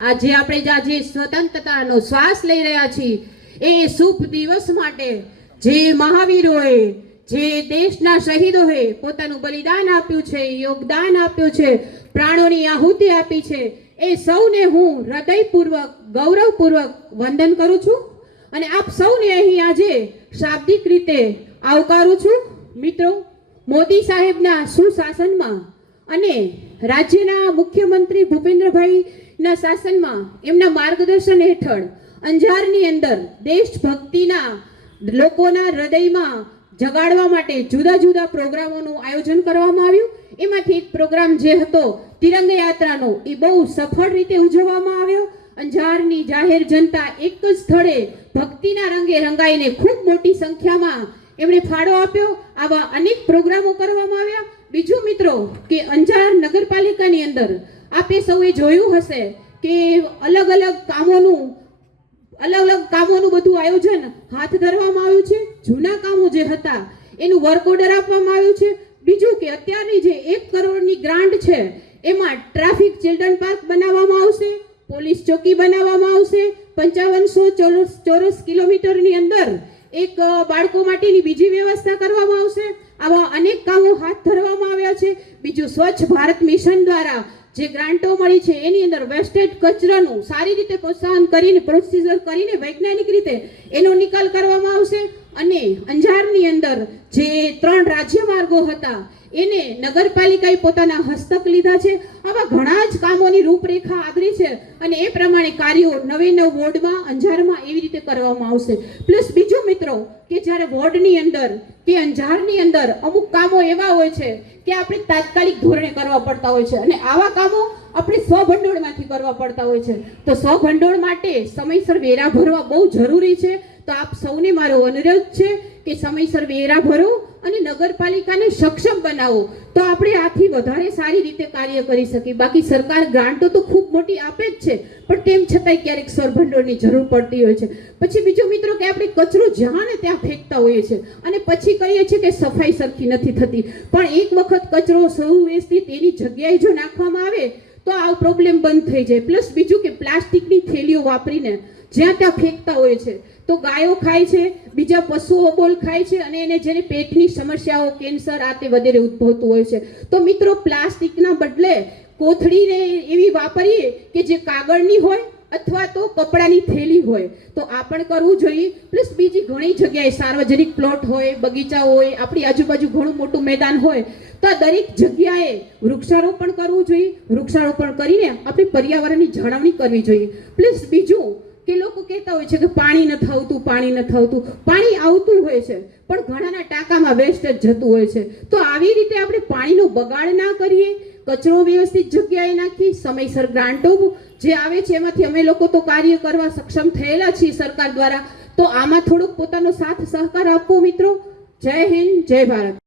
આજે આપણે આજે સ્વતંત્રતાનો શ્વાસ લઈ રહ્યા છીએ એ શુભ દિવસ માટે જે મહાવીરોએ જે દેશના શહીદોએ પોતાનું બલિદાન આપ્યું છે, યોગદાન આપ્યું છે, પ્રાણોની આહુતિ આપી છે, એ સૌને હું હૃદયપૂર્વક ગૌરવપૂર્વક વંદન કરું છું અને આપ સૌને અહીં આજે શાબ્દિક રીતે આવકારું છું. મિત્રો, મોદી સાહેબના સુશાસનમાં અને રાજ્યના મુખ્યમંત્રી ભૂપેન્દ્રભાઈ ના શાસનમાં એમના માર્ગદર્શન હેઠળ અંજારની અંદર દેશભક્તિના લોકોના હૃદયમાં જગાડવા માટે જુદા જુદા પ્રોગ્રામોનું આયોજન કરવામાં આવ્યું. એમાંથી એક પ્રોગ્રામ જે હતો તિરંગા યાત્રાનો, એ બહુ સફળ રીતે ઉજવવામાં આવ્યો. અંજારની જાહેર જનતા એક જ સ્થળે ભક્તિના રંગે રંગાઈને ખૂબ મોટી સંખ્યામાં એમણે ફાળો આપ્યો. આવા અનેક પ્રોગ્રામો કરવામાં આવ્યા. બીજું મિત્રો કે અંજાર નગરપાલિકાની અંદર આપે સૌએ જોયું હશે કે અલગ અલગ કામોનું બધું આયોજન હાથ ધરવામાં આવ્યું છે. જૂના કામો જે હતા એનું વર્ક ઓર્ડર આપવામાં આવ્યું છે. બીજું કે અત્યારની જે 1 કરોડની ગ્રાન્ટ છે એમાં ટ્રાફિક ચિલ્ડ્રન પાર્ક બનાવવામાં આવશે, પોલીસ ચોકી બનાવવામાં આવશે, 5500 ચોરસ કિલોમીટરની અંદર એક બાળકો માટેની બીજી વ્યવસ્થા કરવામાં આવશે. આવા અનેક કામો હાથ ધરવામાં આવ્યા છે. બીજું સ્વચ્છ ભારત મિશન દ્વારા જે ગ્રાન્ટો મળી છે એની અંદર વેસ્ટેજ કચરાનું સારી રીતે પ્રોત્સાહન કરીને પ્રોસીજર કરીને વૈજ્ઞાનિક રીતે એનો નિકાલ કરવામાં આવશે. અને અંજારની અંદર જે 3 રાજ્ય માર્ગો હતા એને નગરપાલિકાએ પોતાના હસ્તક લીધા છે. આવા ઘણા જ કામોની રૂપરેખા આદરી છે અને એ પ્રમાણે કાર્યો નવે નવ વોર્ડમાં અંજારમાં એવી રીતે કરવામાં આવશે. પ્લસ બીજું મિત્રો કે જ્યારે વોર્ડની અંદર કે અંજારની અંદર અમુક કામો એવા હોય છે કે આપણે તાત્કાલિક ધોરણે કરવા પડતા હોય છે અને આવા કામો આપણે સ્વભંડોળમાંથી કરવા પડતા હોય છે. તો સ્વભંડોળ માટે સમયસર વેરા ભરવા બહુ જરૂરી છે. તો આપ સૌને મારો અનુરોધ છે કે સમયસર વેરા ભરો અને નગરપાલિકાને સક્ષમ બનાવો, તો આપણે આથી વધારે સારી રીતે કાર્ય કરી શકીએ. બાકી સરકાર ગ્રાન્ટો તો ખૂબ મોટી આપે જ છે, પણ તેમ છતાંય ક્યારેક સ્વભંડોળની જરૂર પડતી હોય છે. પછી બીજું મિત્રો કે આપણે કચરો જ્યાં ને ત્યાં ફેંકતા હોઈએ છીએ અને પછી કહીએ છીએ કે સફાઈ સરખી નથી થતી. પણ એક વખત કચરો સુવ્યવસ્થિત એની જગ્યાએ જો નાખવામાં આવે તો આ પ્રોબ્લેમ બંધ થઈ જાય. પ્લસ બીજું કે પ્લાસ્ટિકની થેલીઓ વાપરીને જ્યાં ત્યાં ફેંકતા હોય છે તો ગાયો ખાય છે, બીજા પશુઓ બોલ ખાય છે અને એને જેને પેટની સમસ્યાઓ, કેન્સર આ તે વગેરે ઉદ્ભવતું હોય છે. તો મિત્રો, પ્લાસ્ટિકના બદલે કોથળીને એવી વાપરીએ કે જે કાગળની હોય અથવા તો કપડાની થેલી હોય, તો આ પણ કરવું જોઈએ. પ્લસ બીજી ઘણી જગ્યાએ સાર્વજનિક પ્લોટ હોય, બગીચા હોય, આપણી આજુબાજુ ઘણું મોટું મેદાન હોય, તો આ દરેક જગ્યાએ વૃક્ષારોપણ કરવું જોઈએ. વૃક્ષારોપણ કરીને આપણે પર્યાવરણની જાળવણી કરવી જોઈએ. પ્લસ બીજું કે લોકો કહેતા હોય છે કે પાણી નથી આવતું. પાણી આવતું હોય છે પણ ઘણાના ટાંકામાં વેસ્ટેજ જતું હોય છે. તો આવી રીતે આપણે પાણીનો બગાડ ના કરીએ, કચરો વ્યવસ્થિત જગ્યાએ નાખી, સમયસર ગ્રાન્ટો જે આવે છે એમાંથી અમે લોકો તો કાર્ય કરવા સક્ષમ થયેલા છીએ સરકાર દ્વારા. તો આમાં થોડોક પોતાનો સાથ સહકાર આપવો મિત્રો. જય હિન્દ, જય ભારત.